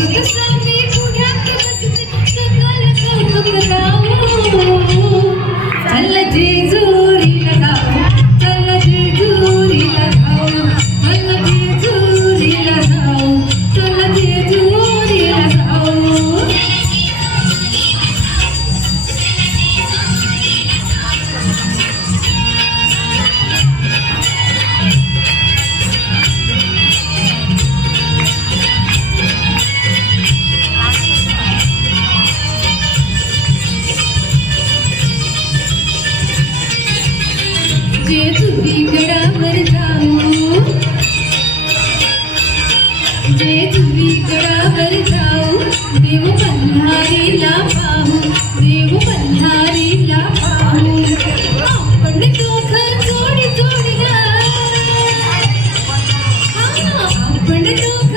स्वामी पुण्यात बसते सकल कौतुक गाऊ चल जेजुरीला जाऊ चल जेजुरीला जाऊ चल जेजुरीला जाऊ चल जेजुरीला जाऊ जेजुरी गडावर जाऊ जेजुरी गडावर जाऊ देव मल्हारीला पाहू देव मल्हारीला पाहू आपण दोघं जोडी जोडीला आपण दोघं